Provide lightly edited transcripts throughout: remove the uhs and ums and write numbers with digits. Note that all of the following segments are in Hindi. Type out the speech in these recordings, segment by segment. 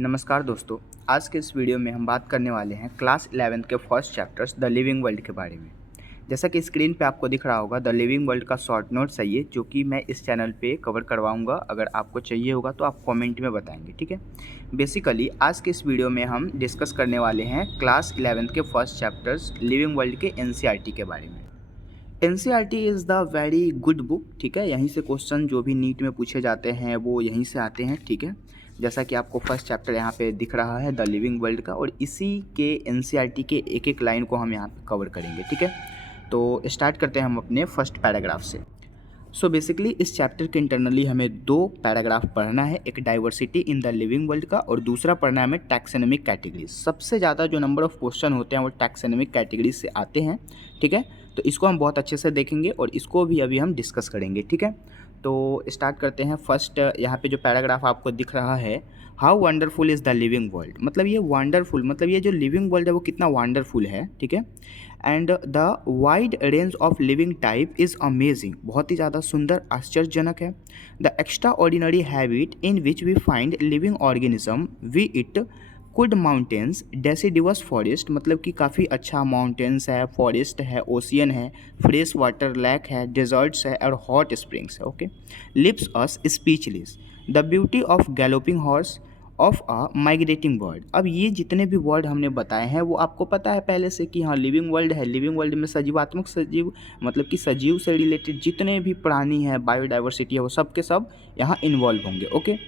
नमस्कार दोस्तों। आज के इस वीडियो में हम बात करने वाले हैं क्लास 11th के first chapters the living world के बारे में। जैसा कि स्क्रीन पे आपको दिख रहा होगा, द लिविंग वर्ल्ड का शॉर्ट नोट्स है ये, जो कि मैं इस चैनल पे कवर करवाऊंगा। अगर आपको चाहिए होगा तो आप कमेंट में बताएंगे, ठीक है। बेसिकली आज के इस वीडियो में हम डिस्कस करने वाले हैं क्लास 11th के फर्स्ट चैप्टर्स लिविंग वर्ल्ड के एनसीईआरटी के बारे में। NCERT is the very good book, ठीक है। यहीं से क्वेश्चन जो भी नीट में पूछे जाते हैं वो यहीं से आते हैं, ठीक है। जैसा कि आपको फर्स्ट चैप्टर यहाँ पे दिख रहा है द लिविंग वर्ल्ड का, और इसी के एनसीईआरटी के एक एक लाइन को हम यहाँ पे कवर करेंगे, ठीक है। तो स्टार्ट करते हैं हम अपने फर्स्ट पैराग्राफ से। सो बेसिकली इस चैप्टर के इंटरनली हमें दो पैराग्राफ पढ़ना है, एक diversity in the living world का और दूसरा पढ़ना है हमें टैक्सोनॉमिक कैटेगरीज। सबसे ज़्यादा जो नंबर ऑफ क्वेश्चन होते हैं वो टैक्सोनॉमिक कैटेगरीज से आते हैं, ठीक है। तो इसको हम बहुत अच्छे से देखेंगे और इसको भी अभी हम डिस्कस करेंगे, ठीक है। तो स्टार्ट करते हैं। फर्स्ट यहाँ पे जो पैराग्राफ आपको दिख रहा है, how wonderful is the living world, मतलब ये वंडरफुल, मतलब ये जो लिविंग वर्ल्ड है वो कितना वंडरफुल है, ठीक है। And the wide range of living type is amazing, बहुत ही ज़्यादा सुंदर आश्चर्यजनक है। The extraordinary habit in which we find living organism we it could mountains deciduous forest, मतलब कि काफ़ी अच्छा माउंटेन्स है, फॉरेस्ट है, ओशियन है, फ्रेश वाटर लेक है, डेजर्ट्स है और हॉट स्प्रिंग्स है, okay. Lips us speechless the beauty of galloping horse of a migrating bird. अब ये जितने भी वर्ड हमने बताए हैं वो आपको पता है पहले से कि हाँ लिविंग वर्ल्ड है। लिविंग वर्ल्ड में सजीवात्मक सजीव, मतलब कि सजीव से रिलेटेड जितने भी प्राणी हैं, बायोडाइवर्सिटी है, वो सब के सब यहाँ इन्वॉल्व होंगे, ओके।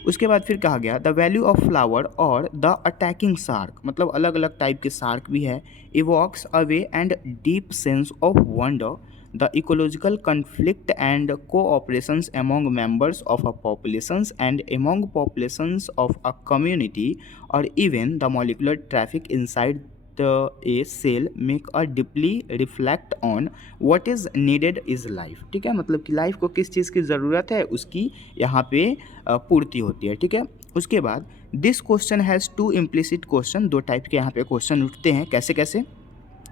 उसके बाद फिर कहा गया द वैल्यू ऑफ फ्लावर और द अटैकिंग शार्क, मतलब अलग अलग टाइप के शार्क भी है, evokes away and deep sense of wonder the ecological conflict and cooperations among members of a populations and among populations of a community, or even the molecular traffic inside a cell make a deeply reflect on what is needed is life, ठीक है। मतलब कि लाइफ को किस चीज़ की ज़रूरत है उसकी यहाँ पे पूर्ति होती है, ठीक है। उसके बाद this question has two implicit question, दो टाइप के यहाँ पे क्वेश्चन उठते हैं, कैसे कैसे।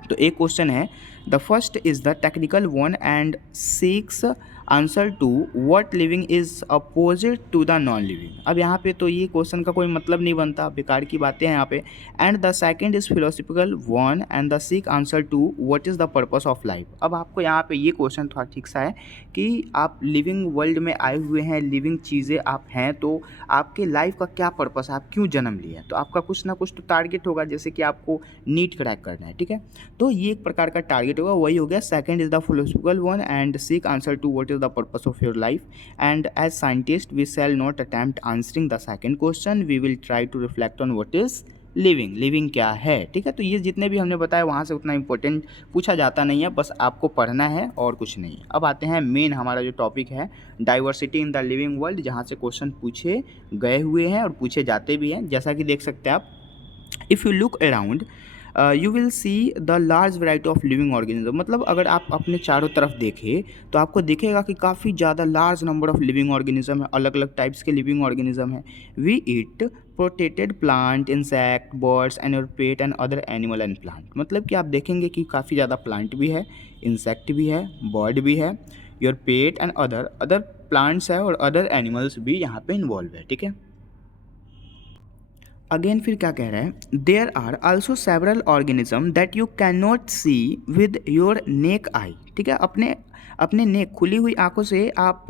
तो एक क्वेश्चन है the first is the technical one and seeks answer to what living is opposite to the non living. अब यहाँ पे तो ये क्वेश्चन का कोई मतलब नहीं बनता, बेकार की बातें हैं यहाँ पे। And the second is philosophical one and the seek answer to what is the purpose of life. अब आपको यहाँ पे ये क्वेश्चन थोड़ा ठीक सा है कि आप लिविंग वर्ल्ड में आए हुए हैं, लिविंग चीज़ें आप हैं, तो आपके लाइफ का क्या पर्पस है, आप क्यों जन्म लिए हैं। तो आपका कुछ ना कुछ तो टारगेट होगा, जैसे कि आपको नीट क्रैक करना है, ठीक है। तो ये एक प्रकार का टारगेट होगा, वही हो गया। Second is the philosophical one and seek answer to what is the purpose of your life. And as scientist we shall not attempt answering the second question, we will try to reflect on what is living, living क्या है, ठीक है। तो ये जितने भी हमने बताया वहाँ से उतना इंपॉर्टेंट पूछा जाता नहीं है, बस आपको पढ़ना है और कुछ नहीं। अब आते हैं मेन हमारा जो टॉपिक है diversity in the living world, जहाँ से क्वेश्चन पूछे गए हुए हैं और पूछे जाते भी हैं। जैसा कि देख सकते हैं आप, if you look around you will see the large variety of living organism, मतलब अगर आप अपने चारों तरफ देखें तो आपको दिखेगा कि काफ़ी ज़्यादा large number of living organism है, अलग अलग टाइप्स के लिविंग ऑर्गेनिज्म है। We eat protected plant, insect, birds and your pet and other animal and plant, मतलब कि आप देखेंगे कि काफ़ी ज़्यादा प्लांट भी है, इंसेक्ट भी है, बर्ड भी है, your pet and other other plants है और अदर एनिमल्स भी यहाँ पे इन्वॉल्व है, ठीक है। अगेन फिर क्या कह रहा है, there are also several organism that you can not see with your naked eye, ठीक है। अपने अपने नेक खुली हुई आंखों से आप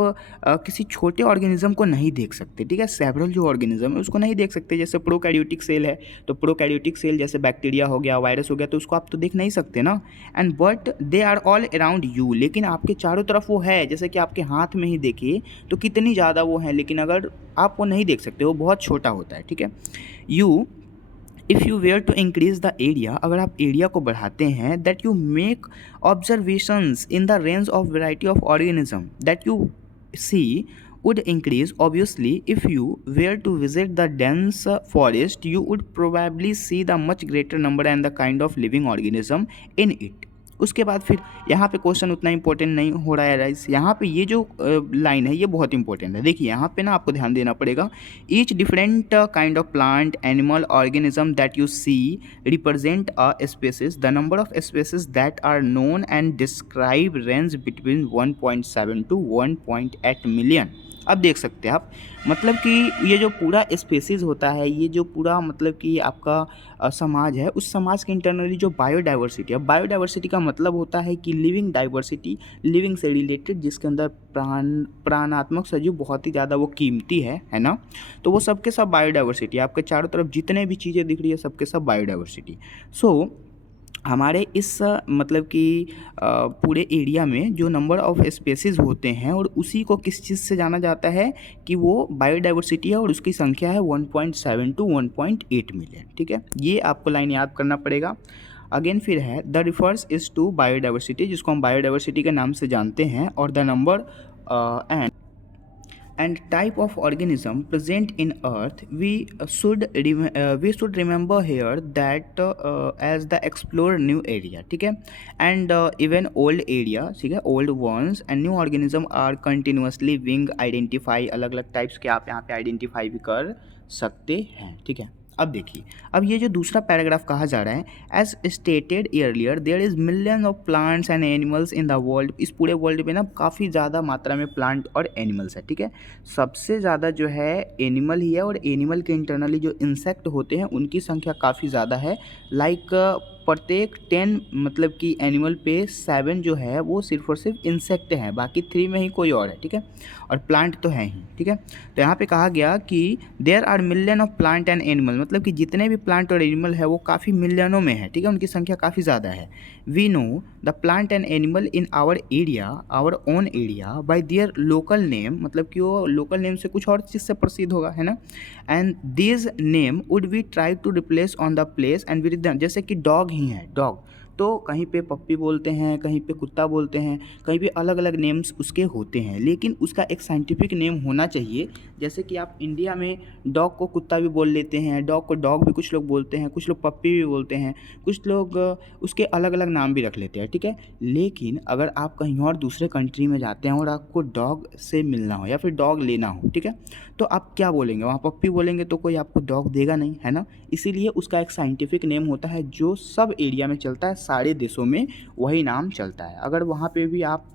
किसी छोटे ऑर्गेनिज्म को नहीं देख सकते, ठीक है। सेवरल जो ऑर्गेनिज्म है उसको नहीं देख सकते, जैसे प्रोकैरियोटिक सेल है तो प्रोकैरियोटिक सेल जैसे बैक्टीरिया हो गया, वायरस हो गया, तो उसको आप तो देख नहीं सकते ना। And but they are all around you, लेकिन आपके चारों तरफ वो है, जैसे कि आपके हाथ में ही देखिए तो कितनी ज़्यादा वो है, लेकिन अगर आप वो नहीं देख सकते, वो बहुत छोटा होता है, ठीक है। You if you were to increase the area, अगर आप एरिया को बढ़ाते हैं, that you make observations in the range of variety of organism that you see would increase. Obviously, if you were to visit the dense forest, you would probably see the much greater number and the kind of living organism in it. उसके बाद फिर यहाँ पे क्वेश्चन उतना इंपॉर्टेंट नहीं हो रहा है राइस, यहाँ पे ये जो लाइन है ये बहुत इंपॉर्टेंट है। देखिए यहाँ पे ना आपको ध्यान देना पड़ेगा, each different kind of plant, animal, organism that you see represent a species, the number of species that are known and describe range between 1.7 to 1.8 million. अब देख सकते हैं आप, मतलब कि ये जो पूरा स्पेसीज़ होता है, ये जो पूरा मतलब कि आपका समाज है, उस समाज के इंटरनली जो बायोडाइवर्सिटी है, बायोडाइवर्सिटी का मतलब होता है कि लिविंग डाइवर्सिटी, लिविंग से रिलेटेड, जिसके अंदर प्राणात्मक सजीव बहुत ही ज़्यादा वो कीमती है ना। तो वो सब के सब बायोडाइवर्सिटी, आपके चारों तरफ जितने भी चीज़ें दिख रही है सब के सब बायोडाइवर्सिटी। सो हमारे इस मतलब कि पूरे एरिया में जो नंबर ऑफ़ स्पेसीज़ होते हैं, और उसी को किस चीज़ से जाना जाता है कि वो बायोडाइवर्सिटी है, और उसकी संख्या है 1.7 टू 1.8 मिलियन। ठीक है, ये आपको लाइन याद करना पड़ेगा। अगेन फिर है the refers is to biodiversity, जिसको हम बायोडाइवर्सिटी के नाम से जानते हैं, और the number and type of organism present in earth. We should remember here that as the explore new area, ठीक है, and even old area, ठीक है, old ones and new organism are continuously being identify, अलग अलग टाइप्स के आप यहाँ पे आइडेंटिफाई भी कर सकते हैं। ठीक है, अब देखिए, अब ये जो दूसरा पैराग्राफ कहा जा रहा है, as stated earlier there is million of plants and animals in the world. इस पूरे वर्ल्ड में ना काफ़ी ज़्यादा मात्रा में प्लांट और एनिमल्स है। ठीक है, सबसे ज़्यादा जो है एनिमल ही है, और एनिमल के इंटरनली जो इंसेक्ट होते हैं उनकी संख्या काफ़ी ज़्यादा है। लाइक प्रत्येक 10 मतलब कि एनिमल पे 7 जो है वो सिर्फ और सिर्फ इंसेक्ट हैं, बाकी 3 में ही कोई और है। ठीक है, और प्लांट तो है ही। ठीक है, तो यहाँ पे कहा गया कि there are million of plant and animal, मतलब कि जितने भी प्लांट और एनिमल है वो काफ़ी मिलियनों में है। ठीक है, उनकी संख्या काफ़ी ज़्यादा है। We know the plant and animal in our area, our own area, by their local name, मतलब कि वो लोकल नेम से कुछ और चीज़ से प्रसिद्ध होगा, है ना। And this name would we try to replace on the place and with, जैसे कि डॉग ही है, डॉग तो कहीं पे पप्पी बोलते हैं, कहीं पे कुत्ता बोलते हैं, कहीं पे अलग अलग नेम्स उसके होते हैं, लेकिन उसका एक साइंटिफिक नेम होना चाहिए। जैसे कि आप इंडिया में डॉग को कुत्ता भी बोल लेते हैं, डॉग को डॉग भी कुछ लोग बोलते हैं, कुछ लोग पप्पी भी बोलते हैं, कुछ लोग उसके अलग अलग नाम भी रख लेते हैं। ठीक है, लेकिन अगर आप कहीं और दूसरे कंट्री में जाते हैं और आपको डॉग से मिलना हो या फिर डॉग लेना हो, ठीक है, तो आप क्या बोलेंगे? वहाँ पप्पी बोलेंगे तो कोई आपको डॉग देगा नहीं, है ना। इसीलिए उसका एक साइंटिफिक नेम होता है जो सब एरिया में चलता है, सारे देशों में वही नाम चलता है। अगर वहाँ पे भी आप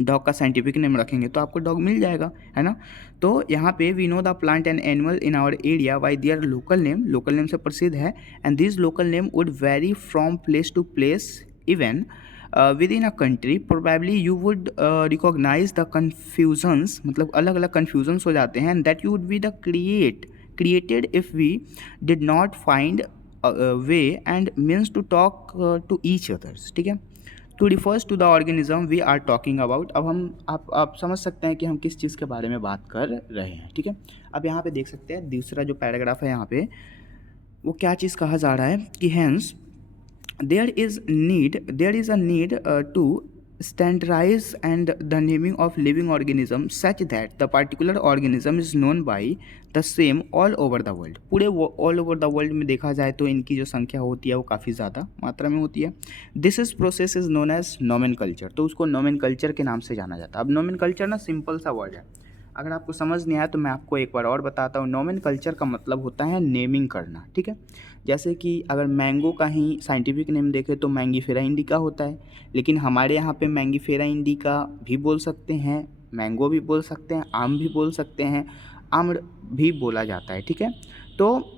डॉग का साइंटिफिक नेम रखेंगे तो आपको डॉग मिल जाएगा, है ना। तो यहाँ पे we know the plant and animal in our area by their local name, local name से प्रसिद्ध है। And this local name would vary from place to place, even within a country probably you would recognize the confusions, मतलब अलग अलग confusions हो जाते हैं, and that you would be the created if we did not find a way and means to talk to each others। ठीक है, to refers to the organism we are talking about। अब हम आप समझ सकते हैं कि हम किस चीज़ के बारे में बात कर रहे हैं। ठीक है, अब यहाँ पे देख सकते हैं दूसरा जो पैराग्राफ है यहाँ पे वो क्या चीज़ कहा जा रहा है कि hence there is a need to standardize and the naming of living organism such that the particular organism is known by the same all over the world। पूरे ऑल ओवर द वर्ल्ड में देखा जाए तो इनकी जो संख्या होती है वो काफ़ी ज़्यादा मात्रा में होती है। This is process is known as nomenclature, तो उसको नोमेनकल्चर के नाम से जाना जाता है। अब नोमेनकल्चर ना सिंपल सा वर्ड है, अगर आपको समझ नहीं आया तो मैं आपको एक बार और बताता हूँ। नोमेनकल्चर का मतलब होता है नेमिंग करना। ठीक है, जैसे कि अगर मैंगो का ही साइंटिफिक नेम देखें तो मैंगीफेरा इंडिका होता है, लेकिन हमारे यहाँ पे मैंगीफेरा इंडिका भी बोल सकते हैं, मैंगो भी बोल सकते हैं, आम भी बोल सकते हैं, आम्र भी बोला जाता है। ठीक है, तो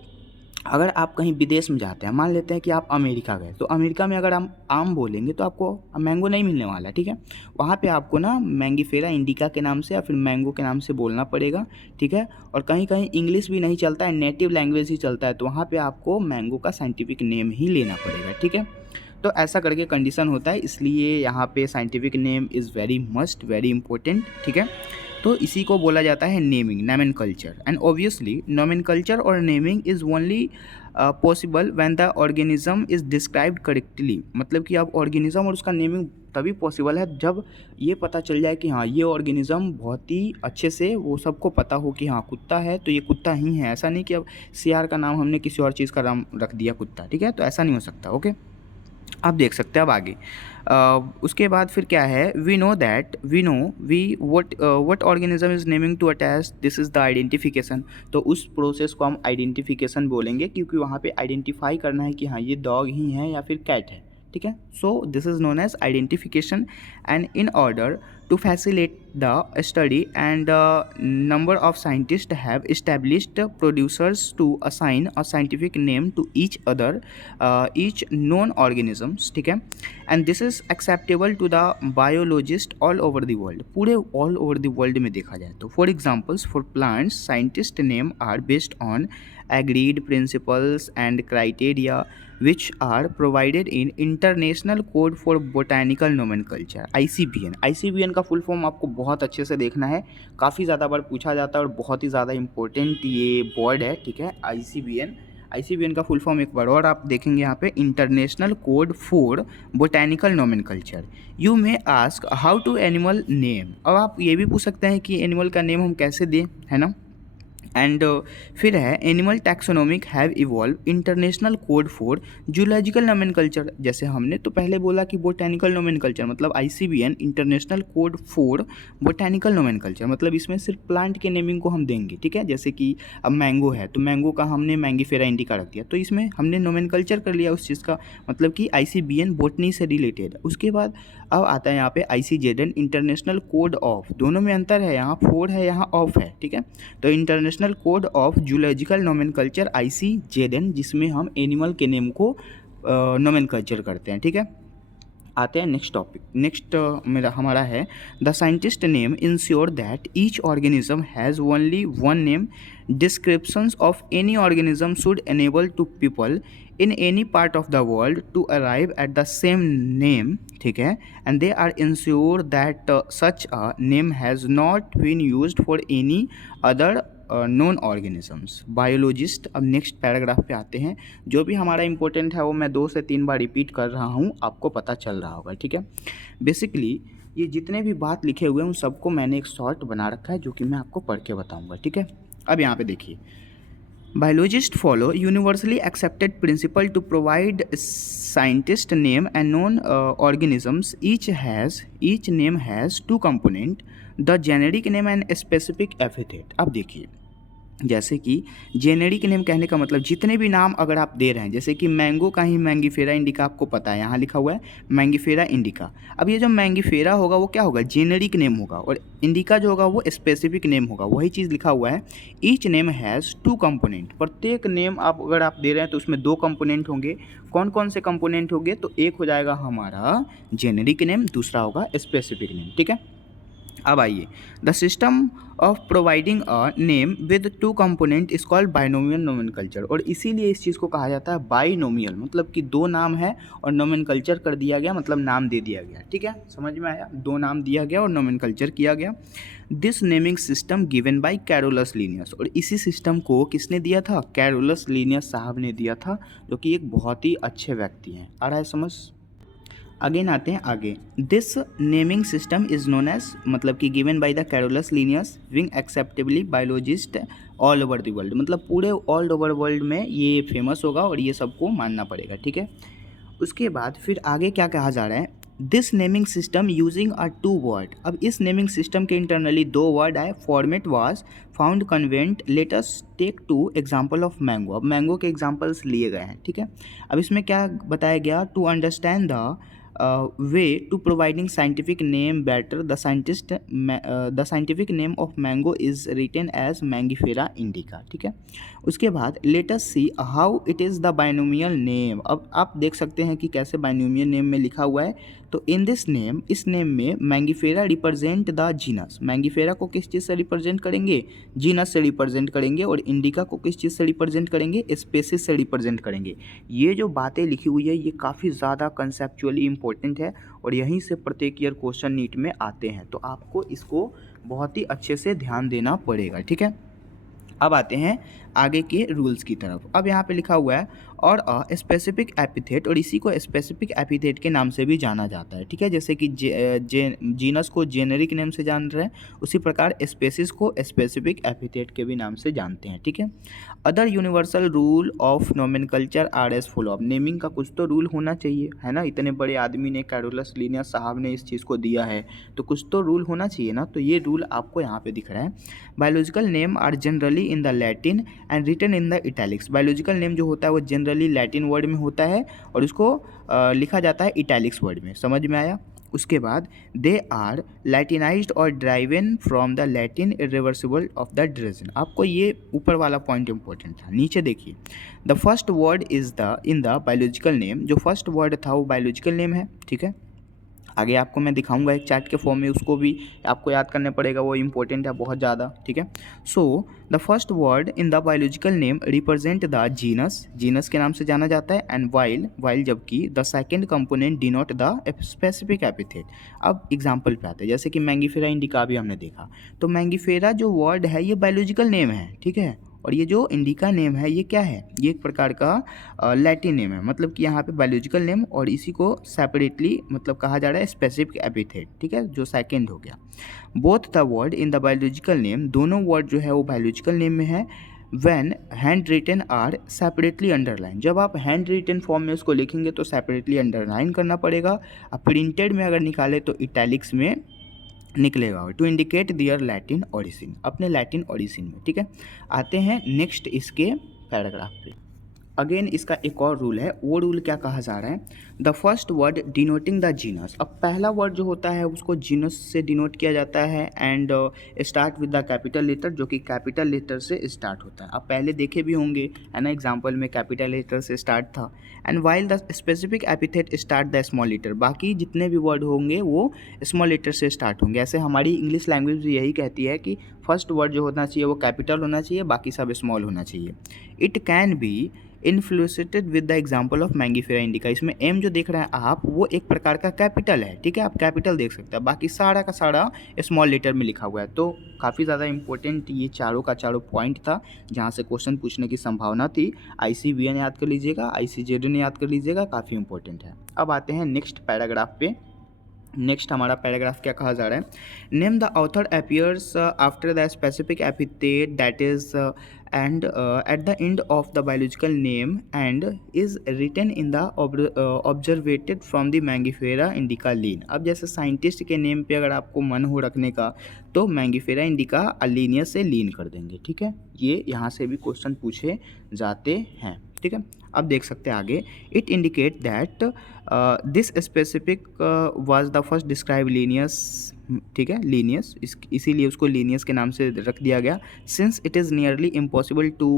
अगर आप कहीं विदेश में जाते हैं, मान लेते हैं कि आप अमेरिका गए, तो अमेरिका में अगर हम आम बोलेंगे तो आपको मैंगो नहीं मिलने वाला है। ठीक है, वहाँ पे आपको ना मैंगीफेरा इंडिका के नाम से या फिर मैंगो के नाम से बोलना पड़ेगा। ठीक है, और कहीं कहीं इंग्लिश भी नहीं चलता है, नेटिव लैंग्वेज ही चलता है, तो वहाँ पे आपको मैंगो का साइंटिफिक नेम ही लेना पड़ेगा। ठीक है, तो ऐसा करके कंडीशन होता है, इसलिए यहाँ पे scientific name is very must, very important. ठीक है, तो इसी को बोला जाता है naming, nomenclature. And obviously nomenclature और naming is only possible when the organism is described correctly, मतलब कि अब ऑर्गेनिज्म और उसका नेमिंग तभी पॉसिबल है जब ये पता चल जाए कि हाँ ये ऑर्गेनिज्म बहुत ही अच्छे से वो सबको पता हो कि हाँ कुत्ता है तो ये कुत्ता ही है। ऐसा नहीं कि अब सियार का नाम हमने किसी और चीज़ का नाम रख दिया कुत्ता। ठीक है, तो ऐसा नहीं हो सकता। ओके, आप देख सकते हैं अब आगे। उसके बाद फिर क्या है, we know what organism is naming to attach, this is the identification. तो उस प्रोसेस को हम आइडेंटिफिकेशन बोलेंगे, क्योंकि वहाँ पे आइडेंटिफाई करना है कि हाँ ये डॉग ही है या फिर कैट है। ठीक है। So this is known as identification and in order to facilitate the study and number of scientists have established producers to assign a scientific name to each other each known organisms, ठीक है। and this is acceptable to the biologist all over the world, पूरे all over the world में देखा जाए तो। for examples for plants scientist name are based on agreed principles and criteria which are provided in International Code for Botanical Nomenclature ICBN। ICBN का फुल फॉर्म आपको बहुत अच्छे से देखना है, काफ़ी ज़्यादा बार पूछा जाता है और बहुत ही ज़्यादा इंपॉर्टेंट ये वर्ड है, ठीक है। ICBN का फुल फॉर्म एक बार और आप देखेंगे यहाँ पे, international code for botanical nomenclature. You may ask how to animal name, अब आप ये भी पूछ सकते हैं कि एनिमल का नेम हम कैसे दें, है ना। एंड फिर है animal taxonomic have evolve international code for zoological nomenclature. जैसे हमने तो पहले बोला कि बोटैनिकल नोमेनकल्चर मतलब ICBN international code for botanical nomenclature, मतलब इसमें सिर्फ प्लांट के नेमिंग को हम देंगे, ठीक है। जैसे कि अब मैंगो है तो मैंगो का हमने मैंगीफेरा इंडिका रख दिया, तो इसमें हमने नोमेनकल्चर कर लिया उस चीज़ का, मतलब कि ICBN बोटनी से रिलेटेड। उसके बाद अब आता है यहाँ पे ICZN इंटरनेशनल कोड ऑफ, दोनों में अंतर है, यहाँ 4 है यहाँ ऑफ है, ठीक है। तो international code of zoological nomenclature ICZN, जिसमें हम एनिमल के नेम को नोमेनकल्चर करते हैं, ठीक है। आते हैं नेक्स्ट टॉपिक। नेक्स्ट हमारा है the scientist name ensure that each organism has only one name. Descriptions of any organism should enable to people in any part of the world to arrive at the same name, ठीक है। and they are ensure that such a name has not been used for any other non organisms. Biologist, अब नेक्स्ट पैराग्राफ पे आते हैं। जो भी हमारा इंपॉर्टेंट है वो मैं 2 से 3 बार रिपीट कर रहा हूँ, आपको पता चल रहा होगा, ठीक है। बेसिकली ये जितने भी बात लिखे हुए हैं उन सबको मैंने एक शॉर्ट बना रखा है जो कि मैं आपको पढ़ के बताऊँगा, ठीक है। अब यहाँ पे देखिए, biologists follow universally accepted principle to provide scientist name and known organisms. Each name has 2 component, the generic name and specific epithet। अब देखिए, जैसे कि जेनेरिक नेम कहने का मतलब जितने भी नाम अगर आप दे रहे हैं, जैसे कि मैंगो का ही मैंगीफेरा इंडिका आपको पता है, यहाँ लिखा हुआ है मैंगीफेरा इंडिका। अब ये जो मैंगीफेरा होगा वो क्या होगा, जेनेरिक नेम होगा, और इंडिका जो होगा वो स्पेसिफिक नेम होगा, वही चीज़ लिखा हुआ है। ईच नेम हैज़ 2 कंपोनेंट, प्रत्येक नेम आप अगर आप दे रहे हैं तो उसमें 2 कंपोनेंट होंगे। कौन कौन से कंपोनेंट होंगे, तो एक हो जाएगा हमारा जेनेरिक नेम, दूसरा होगा स्पेसिफिक नेम, ठीक है। अब आइए, the system of providing a name with 2 component is called binomial nomenclature. और इसीलिए इस चीज़ को कहा जाता है बाइनोमियल, मतलब कि 2 नाम है और नोमेनकल्चर कर दिया गया, मतलब नाम दे दिया गया, ठीक है। समझ में आया, 2 नाम दिया गया और नोमेनकल्चर किया गया। This naming system given by Carolus Linnaeus, और इसी सिस्टम को किसने दिया था, कैरोलस लीनियस साहब ने दिया था, जो कि एक बहुत ही अच्छे व्यक्ति हैं। आ रहा है समझ। अगेन आते हैं आगे, this naming system is known as, मतलब कि given by the Carolus Linnaeus being acceptably biologist all over the world, मतलब पूरे ऑल ओवर वर्ल्ड में ये फेमस होगा और ये सबको मानना पड़ेगा, ठीक है। उसके बाद फिर आगे क्या कहा जा रहा है, this naming system using a 2 word. अब इस नेमिंग सिस्टम के इंटरनली 2 वर्ड आए, format was found convent. Let us take 2 example of mango. अब मैंगो के एग्जाम्पल्स लिए गए हैं, ठीक है। अब इसमें क्या बताया गया, to understand the way to providing scientific name better, the scientific name of mango is written as Mangifera indica, ठीक है। उसके बाद let us see how it is the binomial name। अब आप देख सकते हैं कि कैसे बाइनोमियल नेम में लिखा हुआ है। तो इन दिस नेम, इस नेम में Mangifera represent the genus, Mangifera को किस चीज़ से रिप्रेजेंट करेंगे, जीनस से रिप्रेजेंट करेंगे, और इंडिका को किस चीज़ से रिप्रेजेंट करेंगे, स्पेसिस से रिप्रेजेंट करेंगे। ये जो बातें लिखी हुई है ये काफ़ी ज़्यादा कंसेप्चुअली इंपॉर्टेंट है और यहीं से प्रत्येक ईयर क्वेश्चन नीट में आते हैं, तो आपको इसको बहुत ही अच्छे से ध्यान देना पड़ेगा, ठीक है। अब आते हैं आगे के रूल्स की तरफ। अब यहाँ पे लिखा हुआ है और अ स्पेसिफिक एपिथेट, और इसी को स्पेसिफिक एपिथेट के नाम से भी जाना जाता है, ठीक है। जैसे कि जीनस को जेनेरिक नेम से जान रहे हैं, उसी प्रकार स्पेसिस को स्पेसिफिक एपिथेट के भी नाम से जानते हैं, ठीक है। Other universal rule of nomenclature are as follow. अब नेमिंग का कुछ तो रूल होना चाहिए, है ना। इतने बड़े आदमी ने, कैरोलस लीनियस साहब ने इस चीज़ को दिया है, तो कुछ तो रूल होना चाहिए ना। तो ये रूल आपको यहाँ पे दिख रहा है। Biological name are generally in the Latin and written in the italics. Biological name जो होता है वो जनरली लैटिन वर्ड में होता है और उसको लिखा जाता है इटैलिक्स वर्ड में। समझ में आया? उसके बाद दे आर लैटिनाइज्ड और driven from the Latin irreversible of the origin. आपको ये ऊपर वाला पॉइंट इंपॉर्टेंट था। नीचे देखिए, the first word is the in the biological name, जो फर्स्ट वर्ड था वो बायोलॉजिकल नेम है, ठीक है। आगे आपको मैं दिखाऊंगा एक चार्ट के फॉर्म में, उसको भी आपको याद करने पड़ेगा, वो इंपॉर्टेंट है बहुत ज़्यादा, ठीक है। So the first word in the biological name represent the genus, genus के नाम से जाना जाता है, एंड वाइल जबकि the second component denote the specific epithet. अब एग्जाम्पल पे आते हैं, जैसे कि मैंगीफेरा इंडिका भी हमने देखा, तो मैंगीफेरा जो वर्ड है ये बायोलॉजिकल नेम है, ठीक है, और ये जो इंडिका नेम है ये क्या है, ये एक प्रकार का लैटिन नेम है, मतलब कि यहाँ पे बायोलॉजिकल नेम और इसी को सेपरेटली मतलब कहा जा रहा है स्पेसिफिक एपिथेट, ठीक है, जो सेकंड हो गया। Both the word in the biological name, दोनों वर्ड जो है वो बायोलॉजिकल नेम में है। When hand written are separately underline, जब आप हैंड रिटन फॉर्म में उसको लिखेंगे तो सेपरेटली अंडरलाइन करना पड़ेगा, अब प्रिंटेड में अगर निकाले तो इटैलिक्स में निकलेगा, to indicate their Latin origin, अपने लैटिन ओरिजिन में, ठीक है। आते हैं नेक्स्ट इसके पैराग्राफ पे। अगेन इसका एक और रूल है, वो रूल क्या कहा जा रहा है, the first word denoting the genus. अब पहला वर्ड जो होता है उसको जीनस से डिनोट किया जाता है and start with the capital letter, जो कि कैपिटल लेटर से स्टार्ट होता है। आप पहले देखे भी होंगे, है ना, एग्जाम्पल में कैपिटल लेटर से स्टार्ट था। And while the specific epithet start the small letter, बाकी जितने भी वर्ड होंगे वो स्मॉल लेटर से स्टार्ट होंगे। ऐसे हमारी इंग्लिश लैंग्वेज भी यही कहती है कि फर्स्ट वर्ड जो होना चाहिए वो कैपिटल होना चाहिए, बाकी सब स्मॉल होना चाहिए। It can be influenced with the example of Mangifera indica, इसमें एम जो देख रहे हैं आप वो एक प्रकार का कैपिटल है, ठीक है, आप कैपिटल देख सकते हैं, बाकी सारा का सारा स्मॉल लेटर में लिखा हुआ है। तो काफ़ी ज़्यादा इंपॉर्टेंट ये चारों का चारों पॉइंट था जहाँ से क्वेश्चन पूछने की संभावना थी। ICVN याद कर लीजिएगा, ICJN याद कर लीजिएगा, काफ़ी इंपॉर्टेंट है। अब आते हैं नेक्स्ट पैराग्राफ पे। नेक्स्ट हमारा पैराग्राफ क्या कहा जा रहा है, name the author appears after the specific epithet that is and at the end of the biological name and is written in the observated from the Mangifera indica Linn. अब जैसे साइंटिस्ट के नेम पे अगर आपको मन हो रखने का तो मैंगीफेरा इंडिका अलीनियस से लीन कर देंगे, ठीक है, ये यहाँ से भी क्वेश्चन पूछे जाते हैं, ठीक है। अब देख सकते हैं आगे, it indicate that this specific was the first describe Linnaeus, ठीक है, लीनियस, इसीलिए उसको लीनियस के नाम से रख दिया गया। Since it is nearly impossible to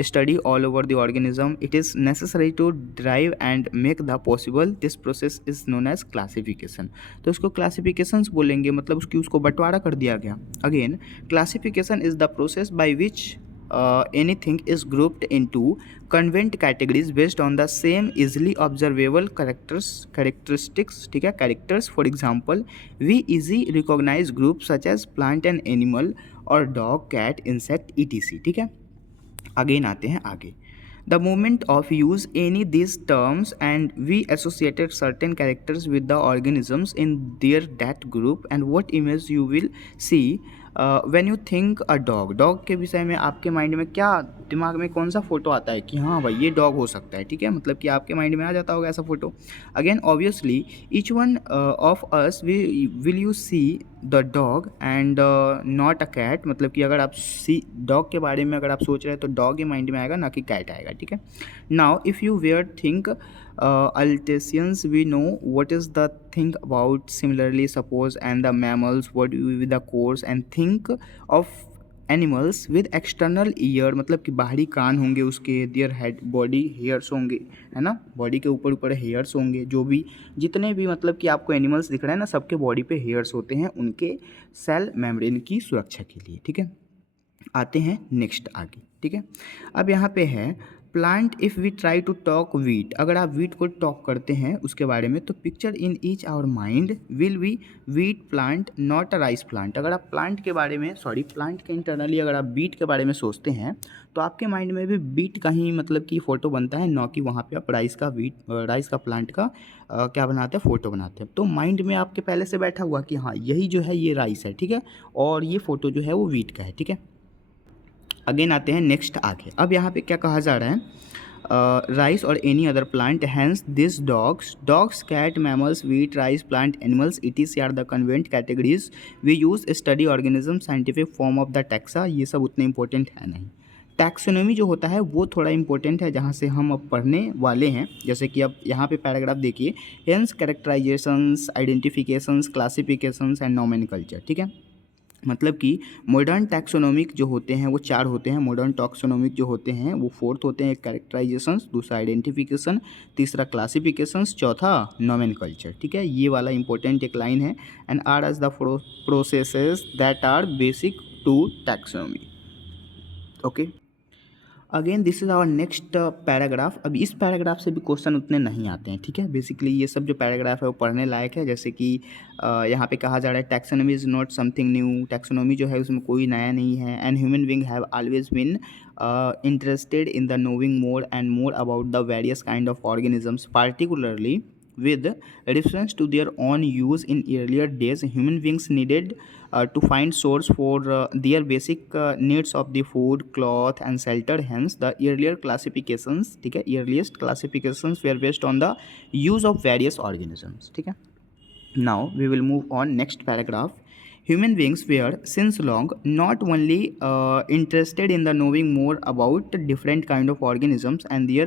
study all over the organism, it is necessary to drive and make the possible, this process is known as classification. तो उसको क्लासिफिकेशंस बोलेंगे, मतलब उसको बंटवारा कर दिया गया। Again classification is the process by which anything is grouped into convenient categories based on the same easily observable characteristics, ठीक है, characters. For example, we easily recognize groups such as plant and animal और dog, cat, insect, etc. ठीक है। अगेन आते हैं आगे, the moment of use any these terms and we associated certain characters with the organisms in their that group and what image you will see when you think a dog. Dog के विषय में आपके माइंड में क्या, दिमाग में कौन सा फोटो आता है कि हाँ भाई ये डॉग हो सकता है, ठीक है, मतलब कि आपके माइंड में आ जाता होगा ऐसा photo. Again obviously each one of us will you see the dog and not a cat, मतलब कि अगर आप डॉग के बारे में अगर आप सोच रहे हैं तो डॉग ही माइंड में आएगा, ना कि कैट आएगा, ठीक है। Now if you were think Alsatians, we know what is the thing about. Similarly, suppose and the mammals what with the course and think of animals with external ear, मतलब कि बाहरी कान होंगे उसके, their head body hairs होंगे, है ना, बॉडी के ऊपर ऊपर हेयर्स होंगे, जो भी जितने भी मतलब कि आपको एनिमल्स दिख रहे हैं ना, सबके बॉडी पे हेयर्स होते हैं उनके सेल मेम्ब्रेन की सुरक्षा के लिए, ठीक है। आते हैं नेक्स्ट आगे, ठीक है। अब यहाँ पे है plant if we try to talk wheat, अगर आप वीट को टॉक करते हैं उसके बारे में तो picture in each our mind will be wheat plant not a rice plant. अगर आप प्लांट के बारे में प्लांट के इंटरनली अगर आप बीट के बारे में सोचते हैं तो आपके माइंड में भी बीट का ही मतलब कि फ़ोटो बनता है, ना कि वहाँ पे आप राइस का प्लांट का क्या बनाते हैं, फ़ोटो बनाते हैं। तो माइंड में आपके पहले से बैठा हुआ कि हाँ यही जो है ये राइस है, ठीक है, और ये फ़ोटो जो है वो वीट का है, ठीक है। अगेन आते हैं नेक्स्ट आगे, अब यहाँ पे क्या कहा जा रहा है, राइस और any other plant, hence this dogs cat mammals wheat rice plant animals etc are the convenient categories we use study organism scientific form of the taxa. ये सब उतने इंपॉर्टेंट है नहीं। टैक्सोनॉमी जो होता है वो थोड़ा इंपॉर्टेंट है, जहाँ से हम अब पढ़ने वाले हैं। जैसे कि अब यहाँ पे पैराग्राफ देखिए, hence characterisations, identifications, classifications and nomenclature. ठीक है, मतलब कि मॉडर्न टैक्सोनॉमिक जो होते हैं वो 4 होते हैं। मॉडर्न टैक्सोनॉमिक जो होते हैं वो 4 होते हैं, एक कैरेक्टराइजेशंस, दूसरा आइडेंटिफिकेशन, तीसरा क्लासिफिकेशंस, चौथा नोमेनकल्चर। ठीक है, ये वाला इंपॉर्टेंट एक लाइन है। And are as the processes that are basic to taxonomy. Okay, again this is our next paragraph. अब इस पैराग्राफ से भी क्वेश्चन उतने नहीं आते हैं। ठीक है, बेसिकली ये सब जो पैराग्राफ है वो पढ़ने लायक है। जैसे कि यहाँ पे कहा जा रहा है taxonomy is not something new, taxonomy जो है उसमें कोई नया नहीं है। And human being have always been interested in the knowing more and more about the various kind of organisms, particularly with reference to their own use. In earlier days, human beings needed to find source for their basic needs of the food, cloth and shelter. Hence the earlier classifications, ठीक है, earliest classifications were based on the use of various organisms. ठीक है, now we will move on next paragraph. Human beings were since long not only interested in the knowing more about different kind of organisms and their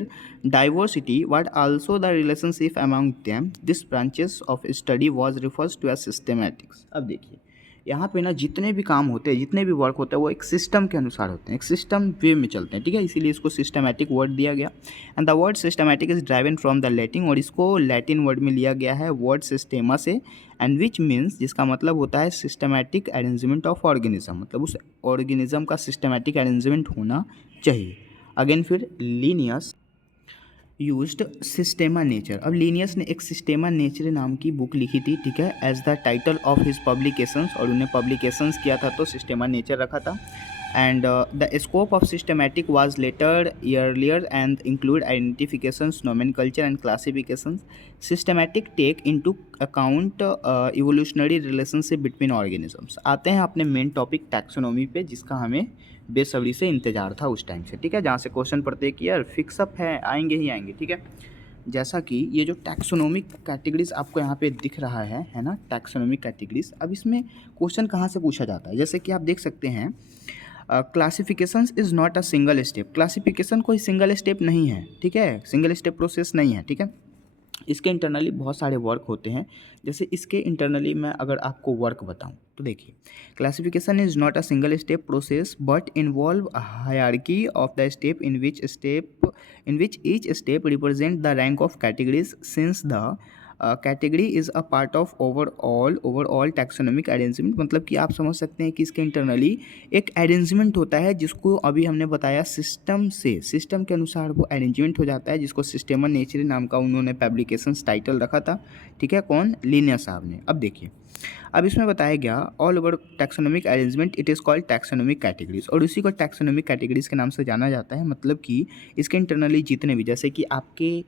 diversity, but also the relationship among them. This branches of study was referred to as systematics. अब देखिए यहाँ पे ना जितने भी काम होते हैं, जितने भी वर्क होता है वो एक सिस्टम के अनुसार होते हैं, एक सिस्टम वे में चलते हैं। ठीक है, इसीलिए इसको सिस्टमैटिक वर्ड दिया गया। And the word systematic is driven from the Latin, और इसको लैटिन वर्ड में लिया गया है वर्ड सिस्टेमा से, एंड विच मीन्स, जिसका मतलब होता है सिस्टमैटिक अरेंजमेंट ऑफ ऑर्गेनिज्म, मतलब उस ऑर्गेनिज्म का सिस्टमैटिक अरेंजमेंट होना चाहिए। अगेन फिर लीनियस यूज्ड सिस्टेमा नेचर। अब लीनियस ने एक सिस्टेमा नेचर नाम की बुक लिखी थी। ठीक है, as the title of his publications, और उन्हें पब्लिकेशंस किया था तो सिस्टेमा नेचर रखा था। And the scope of systematic was later earlier and include identifications, nomenclature and classifications. Systematic take into account evolutionary relationship between organisms. आते हैं अपने मेन टॉपिक टैक्सोनॉमी पे, जिसका हमें बेसब्री से इंतजार था उस टाइम से। ठीक है, जहाँ से क्वेश्चन पढ़ते कि यार फिक्सअप है, आएंगे ही आएंगे। ठीक है, जैसा कि ये जो टैक्सोनॉमिक कैटेगरीज आपको यहाँ पे दिख रहा है ना, टैक्सोनॉमिक कैटेगरीज। अब इसमें क्वेश्चन कहाँ से पूछा जाता है, जैसे कि आप देख सकते हैं classifications is not a single step. Classification कोई सिंगल स्टेप नहीं है। ठीक है, सिंगल स्टेप प्रोसेस नहीं है। ठीक है, इसके इंटरनली बहुत सारे वर्क होते हैं। जैसे इसके इंटरनली मैं अगर आपको वर्क बताऊं तो देखिए, classification is not a single step process but involve hierarchy of the step in which each step represent the rank of categories since the category is a part of overall taxonomic arrangement. मतलब कि आप समझ सकते हैं कि इसके इंटरनली एक अरेंजमेंट होता है, जिसको अभी हमने बताया सिस्टम से, सिस्टम के अनुसार वो अरेंजमेंट हो जाता है, जिसको सिस्टेमा नेचुरी नाम का उन्होंने पब्लिकेशंस टाइटल रखा था। ठीक है, कौन, लीनियस साहब ने। अब देखिए, अब इसमें बताया गया all over taxonomic arrangement it is called taxonomic categories, और इसी को टैक्सोनॉमिक कैटेगरीज के नाम से जाना जाता है। मतलब कि इसके इंटरनली जितने भी, जैसे कि आपके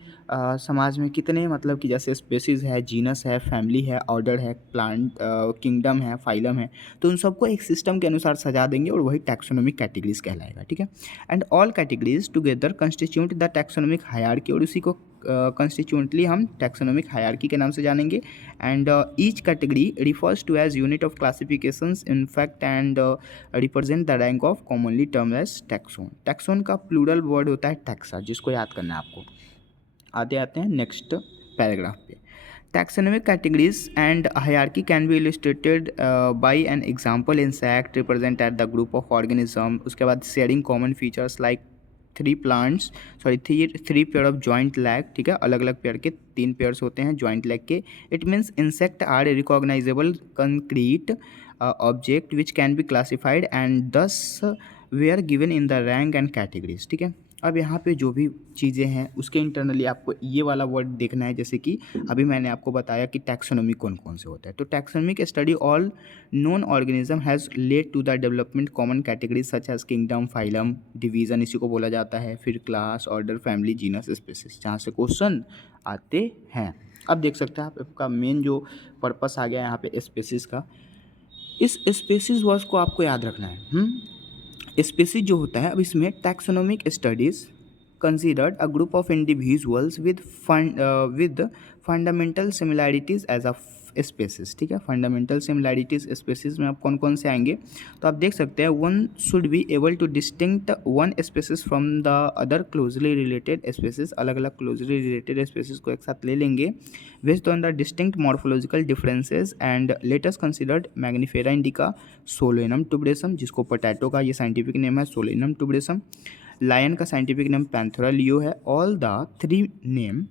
समाज में कितने, मतलब कि जैसे स्पेसीज है, जीनस है, फैमिली है, ऑर्डर है, प्लांट किंगडम है, फाइलम है, तो उन सबको एक सिस्टम के अनुसार सजा देंगे और वही टैक्सोनॉमिक कैटेगरीज कहलाएगा। ठीक है, and all categories together constitute the taxonomic hierarchy, और उसी को कंस्टिट्यूएंटली हम टैक्सोनॉमिक हायरार्की के नाम से जानेंगे। And each category refers to as unit of classifications in fact and represent the rank of commonly term as taxon. Taxon का प्लूरल वर्ड होता है टैक्सा, जिसको याद करना है आपको। आते हैं नेक्स्ट पैराग्राफ पे। Taxonomic categories and hierarchy can be illustrated by an example. Insect represent at the group of organism. उसके बाद sharing common features like three pair of joint leg. ठीक है, अलग अलग पेयर के 3 पेयर्स होते हैं जॉइंट लेग के। It means insect are recognisable concrete object which can be classified and thus were given in the rank and categories. ठीक है, अब यहाँ पे जो भी चीज़ें हैं उसके इंटरनली आपको ये वाला वर्ड देखना है। जैसे कि अभी मैंने आपको बताया कि टैक्सोनॉमी कौन कौन से होता है, तो taxonomic study all known organism has led to the development common categories such as kingdom, phylum, division, इसी को बोला जाता है। फिर class, order, family, genus, species, जहाँ से क्वेश्चन आते हैं। अब देख सकते हैं आपका मेन जो पर्पस आ गया यहाँ पे स्पीसीज का। इस स्पीसीज वर्ड्स को आपको याद रखना है। स्पीसीज जो होता है, अब इसमें taxonomic studies considered a group of individuals with fundamental similarities species, ठीक है। फंडामेंटल सिमिलैरिटीज स्पेसिस में आप कौन कौन से आएंगे, तो आप देख सकते हैं one should be able two distinct one spaces from the other closely related species. अलग अलग क्लोजली रिलेटेड स्पेसिस को एक साथ ले लेंगे based on the distinct morphological differences and latest considered Magnifera indica, Solanum tuberosum, जिसको पोटैटो का ये साइंटिफिक नेम है सोलेनम टुबरेसम, लायन का साइंटिफिक नेम पैंथेरा लियो है। ऑल द थ्री नेम,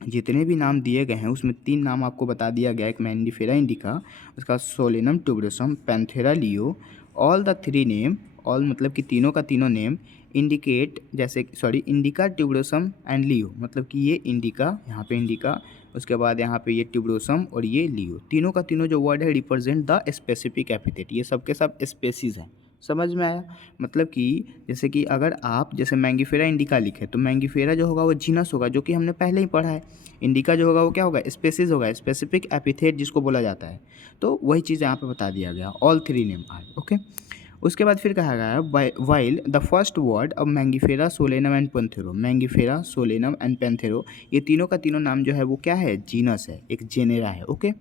जितने भी नाम दिए गए हैं उसमें 3 नाम आपको बता दिया गया, एक मैग्नीफेरा इंडिका, उसका Solanum tuberosum, Panthera leo. All the three name, all मतलब कि तीनों का तीनों नेम, इंडिकेट जैसे इंडिका ट्यूबरोसम एंड लियो, मतलब कि ये इंडिका, यहाँ पे इंडिका, उसके बाद यहाँ पे ये ट्यूबरोसम और ये लियो, तीनों का तीनों जो वर्ड है रिप्रेजेंट द स्पेसिफिक एपिथेट। ये सब के सब स्पेसीज हैं। समझ में आया? मतलब कि जैसे कि अगर आप जैसे मैंगीफेरा इंडिका लिखे तो मैंगीफेरा जो होगा वो जीनस होगा, जो कि हमने पहले ही पढ़ा है। इंडिका जो होगा वो क्या होगा, स्पेसीज होगा, स्पेसिफिक एपिथेट जिसको बोला जाता है। तो वही चीज़ यहाँ पे बता दिया गया, all three name are okay. उसके बाद फिर कहा गया है while the first word of Mangifera Solanum and Panthero, Mangifera Solanum and Panthero, ये तीनों का तीनों नाम जो है वो क्या है, जीनस है, एक जेनेरा है okay,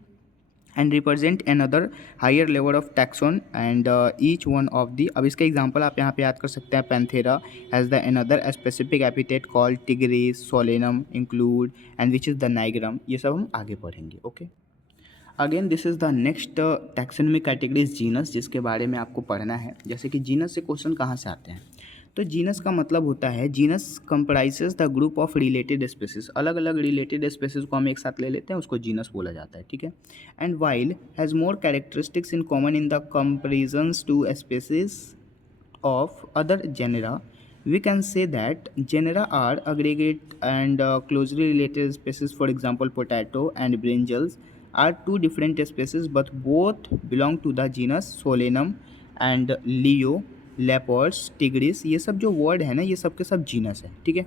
and represent another higher level of taxon and each one of the. अब इसके एग्जांपल आप यहाँ पे याद कर सकते हैं, Panthera has the another specific epithet called tigris, Solanum include and which is the nigrum. ये सब हम आगे पढ़ेंगे okay. Again this is the next taxonomic categories genus, जिसके बारे में आपको पढ़ना है। जैसे कि जीनस से क्वेश्चन कहाँ से आते हैं, तो जीनस का मतलब होता है genus comprises the group of related species, अलग अलग रिलेटेड स्पेसिस को हम एक साथ ले लेते हैं, उसको जीनस बोला जाता है, ठीक है। And while has more characteristics in common in the comparisons to species of other genera, we can say that genera are aggregate and closely related species. For example, potato and brinjals are two different species but both belong to the genus Solanum and Leo, leopards, tigris, ये सब जो वर्ड है ना ये सब के सब जीनस है, ठीक है।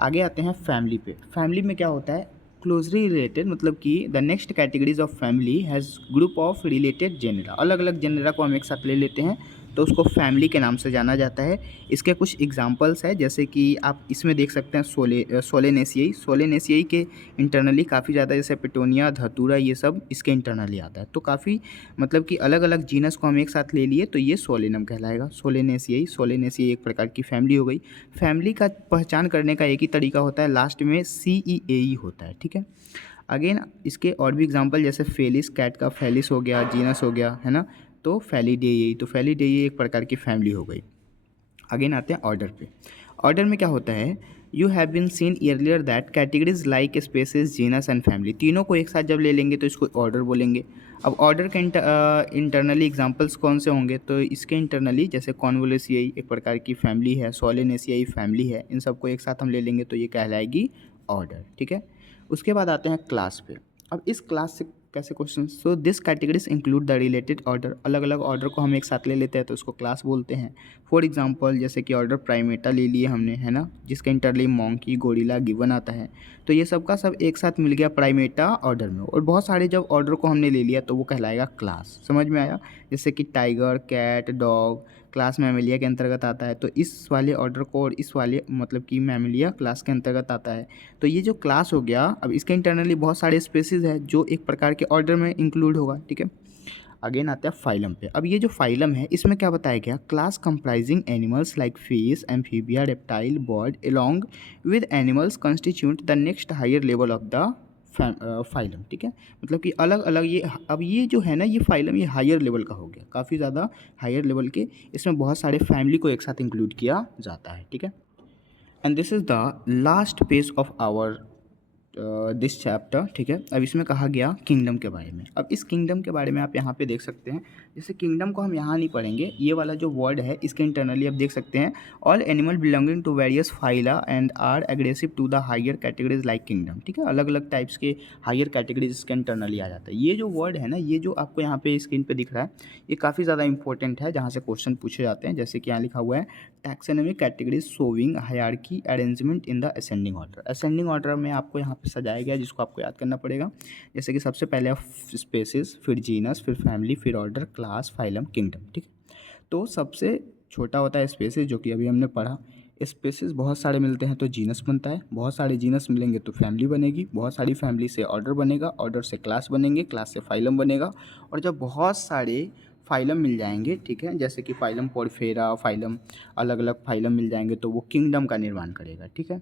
आगे आते हैं फैमिली पे। फैमिली में क्या होता है, क्लोजली रिलेटेड, मतलब कि the next categories of family has group of related genera, अलग अलग जेनरा को हम एक साथ ले लेते हैं तो उसको फैमिली के नाम से जाना जाता है। इसके कुछ एग्जांपल्स है, जैसे कि आप इसमें देख सकते हैं सोलेनेसियाई, सोलेनेसियाई के इंटरनली काफ़ी ज़्यादा, जैसे पिटोनिया, धतूरा, ये सब इसके इंटरनली आता है। तो काफ़ी मतलब कि अलग अलग जीनस को हम एक साथ ले लिए तो ये सोलेनम कहलाएगा, सोलेनेसियाई। सोलेनेसियाई एक प्रकार की फैमिली हो गई। फैमिली का पहचान करने का एक ही तरीका होता है, लास्ट में CEAE होता है, ठीक है। अगेन इसके और भी एग्जांपल, जैसे फेलिस, कैट का फेलिस हो गया, जीनस हो गया, है ना। तो फैलिडेई, तो फैलिडेई एक प्रकार की फैमिली हो गई। अगेन आते हैं ऑर्डर पे। ऑर्डर में क्या होता है, you have been seen earlier that categories like species, genus and family, तीनों को एक साथ जब ले लेंगे तो इसको ऑर्डर बोलेंगे। अब ऑर्डर के इंटरनली एग्जांपल्स कौन से होंगे, तो इसके इंटरनली जैसे कॉन्वोलेसियाई एक प्रकार की फैमिली है, सोलेनेसियाई फैमिली है, इन सबको एक साथ हम ले लेंगे तो ये कहलाएगी ऑर्डर, ठीक है। उसके बाद आते हैं क्लास पे। अब इस क्लास से कैसे question, so this categories include the related order, अलग अलग ऑर्डर को हम एक साथ ले लेते हैं तो उसको क्लास बोलते हैं। फॉर एग्जांपल जैसे कि ऑर्डर प्राइमेटा ले लिए हमने, है ना, जिसका इंटरली मॉन्की, गोरिल्ला, गिवन आता है। तो ये सब का सब एक साथ मिल गया प्राइमेटा ऑर्डर में, और बहुत सारे जब ऑर्डर को हमने ले लिया तो वो कहलाएगा क्लास। समझ में आया? जैसे कि tiger, cat, dog class mammalia के अंतर्गत आता है, तो इस वाले ऑर्डर को और इस वाले मतलब कि मैमेलिया क्लास के अंतर्गत आता है। तो ये जो क्लास हो गया, अब इसके इंटरनली बहुत सारे स्पेसीज है जो एक प्रकार के ऑर्डर में इंक्लूड होगा, ठीक है। अगेन आता है फाइलम पे। अब ये जो फाइलम है इसमें क्या बताया गया, class comprising animals like fish, amphibia, reptile, bird along with animals constitute the next higher level of the phylum, ठीक है। मतलब कि अलग अलग ये, अब ये जो है ना ये फाइलम, ये हायर लेवल का हो गया, काफ़ी ज़्यादा हायर लेवल के, इसमें बहुत सारे फैमिली को एक साथ इंक्लूड किया जाता है, ठीक है। And this is the last page of our this chapter, ठीक है। अब इसमें कहा गया किंगडम के बारे में। अब इस किंगडम के बारे में आप यहाँ पे देख सकते हैं, जैसे किंगडम को हम यहाँ नहीं पढ़ेंगे, ये वाला जो वर्ड है इसके इंटरनली आप देख सकते हैं, all animal belonging to various phyla and are aggressive to the higher categories like kingdom, ठीक है। अलग अलग टाइप्स के हायर कैटेगरीज इसके इंटरनली आ जाता है। ये जो वर्ड है ना, ये जो आपको यहाँ पे स्क्रीन पे दिख रहा है, ये काफ़ी ज़्यादा इंपॉर्टेंट है, जहाँ से क्वेश्चन पूछे जाते हैं। जैसे कि यहाँ लिखा हुआ है taxonomic categories showing hierarchy arrangement in the ascending order. Ascending order में आपको यहाँ पे सजाया गया, जिसको आपको याद करना पड़ेगा। जैसे कि सबसे पहले स्पेसिस, फिर जीनस, फिर फैमिली, फिर ऑर्डर, क्लास, फाइलम, किंगडम, ठीक है। तो सबसे छोटा होता है स्पेसिस, जो कि अभी हमने पढ़ा। स्पेसिस बहुत सारे मिलते हैं तो जीनस बनता है, बहुत सारे जीनस मिलेंगे तो फैमिली बनेगी, बहुत सारी फैमिली से ऑर्डर बनेगा, ऑर्डर से क्लास बनेंगे, क्लास से फाइलम बनेगा, और जब बहुत सारे फाइलम मिल जाएंगे, ठीक है, जैसे कि फाइलम पोरफेरा, फाइलम अलग अलग फाइलम मिल जाएंगे तो वो किंगडम का निर्माण करेगा। ठीक है,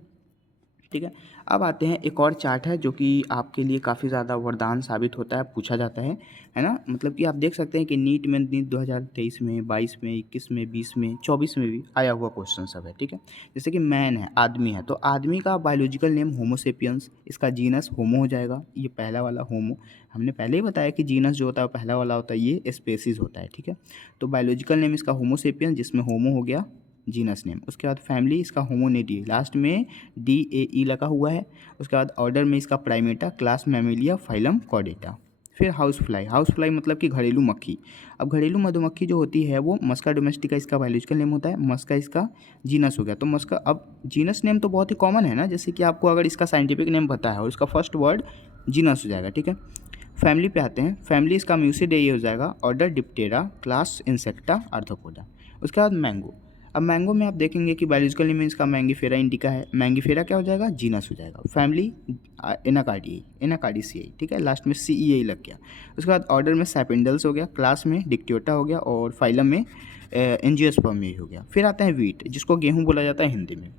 ठीक है। अब आते हैं एक और चार्ट है जो कि आपके लिए काफ़ी ज़्यादा वरदान साबित होता है, पूछा जाता है ना। मतलब कि आप देख सकते हैं कि नीट 2023 में, 22 में, 21 में, 20 में, 24 में भी आया हुआ क्वेश्चन सब है। ठीक है, जैसे कि मैन है, आदमी है, तो आदमी का बायोलॉजिकल नेम होमोसेपियंस, इसका जीनस होमो हो जाएगा, ये पहला वाला होमो। हमने पहले ही बताया कि जीनस जो होता है पहला वाला होता है, ये स्पेसीज होता है। ठीक है, तो बायोलॉजिकल नेम इसका होमोसेपियंस, जिसमें होमो हो गया जीनस नेम। उसके बाद फैमिली इसका होमोनिडी, लास्ट में DAE लगा हुआ है। उसके बाद ऑर्डर में इसका Primata, class Mammalia, phylum Chordata. फिर हाउस फ्लाई, हाउस फ्लाई मतलब कि घरेलू मक्खी। अब घरेलू मधुमक्खी जो होती है वो मस्का डोमेस्टिका इसका बायोलॉजिकल नेम होता है, मस्का इसका जीनस हो गया। तो मस्का, अब जीनस नेम तो बहुत ही कॉमन है ना, जैसे कि आपको अगर इसका साइंटिफिक नेम पता है और इसका फर्स्ट वर्ड जीनस हो जाएगा। ठीक है, फैमिली पे आते हैं, फैमिली इसका म्यूसिडेई हो जाएगा, order Diptera, class insecta, arthropoda. उसके बाद मैंगो। अब मैंगो में आप देखेंगे कि बायोलॉजिकल नेम इसका मैंगीफेरा इंडिका है, मैंगीफेरा क्या हो जाएगा, जीनस हो जाएगा। फैमिली एनाकार्डियई, एनाकार्डिसियई, ठीक है, लास्ट में CEA लग गया। उसके बाद ऑर्डर में सैपिंडल्स हो गया, क्लास में डिक्टियोटा हो गया, और फाइलम में एंजियोस्पर्मी हो गया। फिर आता है वीट, जिसको गेहूँ बोला जाता है हिंदी में।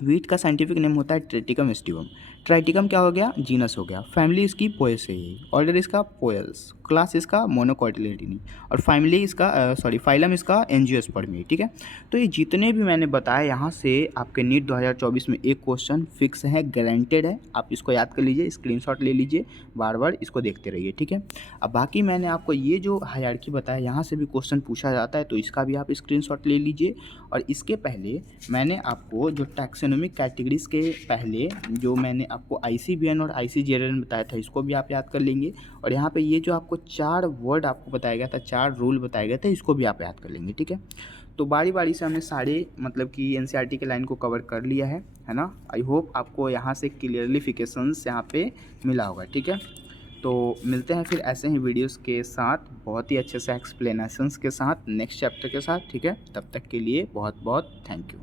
वीट का साइंटिफिक नेम होता है ट्राइटिकम एस्टिवम। ट्राइटिकम क्या हो गया, जीनस हो गया। फैमिली इसकी पोएसेई, ऑर्डर इसका पोएल्स, क्लास इसका मोनोकोटिलेडनी, और फैमिली इसका फाइलम इसका एंजियोस्पर्मी। ठीक है, तो ये जितने भी मैंने बताए यहाँ से आपके नीट 2024 में एक क्वेश्चन फिक्स है, गारंटेड है। आप इसको याद कर लीजिए, स्क्रीनशॉट ले लीजिए, बार बार इसको देखते रहिए। ठीक है, अब बाकी मैंने आपको ये जो हायरार्की बताया, यहाँ से भी क्वेश्चन पूछा जाता है तो इसका भी आप स्क्रीनशॉट ले लीजिए। और इसके पहले मैंने आपको जो टैक्सोनॉमिक कैटेगरीज के पहले जो मैंने आपको ICBN और ICGLN बताया था, इसको भी आप याद कर लेंगे। और यहाँ पे ये जो आपको 4 वर्ड आपको बताया गया था, 4 रूल बताए गए थे, इसको भी आप याद कर लेंगे। ठीक है, तो बारी बारी से हमने सारे मतलब कि NCERT के लाइन को कवर कर लिया है ना। आई होप आपको यहाँ से क्लियरलिफिकेशंस यहाँ पे मिला होगा। ठीक है, तो मिलते हैं फिर ऐसे ही वीडियोस के साथ, बहुत ही अच्छे से एक्सप्लेनेशंस के साथ, नेक्स्ट चैप्टर के साथ। ठीक है, तब तक के लिए बहुत बहुत थैंक यू।